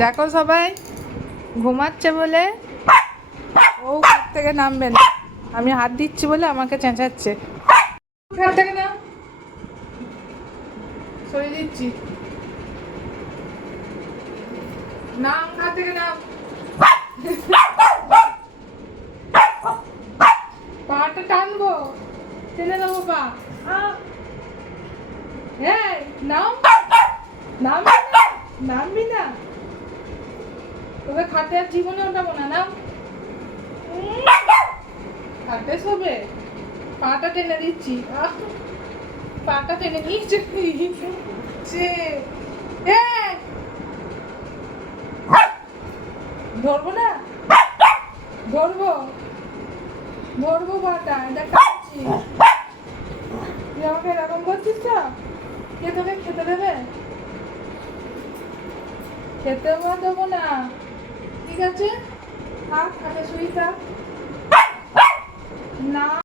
দেখো সবাই ঘুমাচ্ছে বলে ও ঘর থেকে নামবে না। আমি হাত দিচ্ছি বলে আমাকে চেঁচাচ্ছে। ঘর থেকে না সরিয়ে দিচ্ছি। নাম ঘর থেকে নাম। পাটা টানবো, টেনে দেবো পা। এই নাম, নামবি না, নামবি না। তোকে খাটে আর জীবনে ওঠাবো না। নাম, খাটে শোবে। পাটা টেনে দিচ্ছি। পাটা টেনে নিয়েছে। ধরবো না, ধরবো, ধরবো পাটা। দেখাচ্ছি তুই আমাকে এরকম করছিস তো। কে তোকে খেতে দেবে? খেতেও দেবো না। ঠিক আছে, থাক, খাটে শুই থাক। না।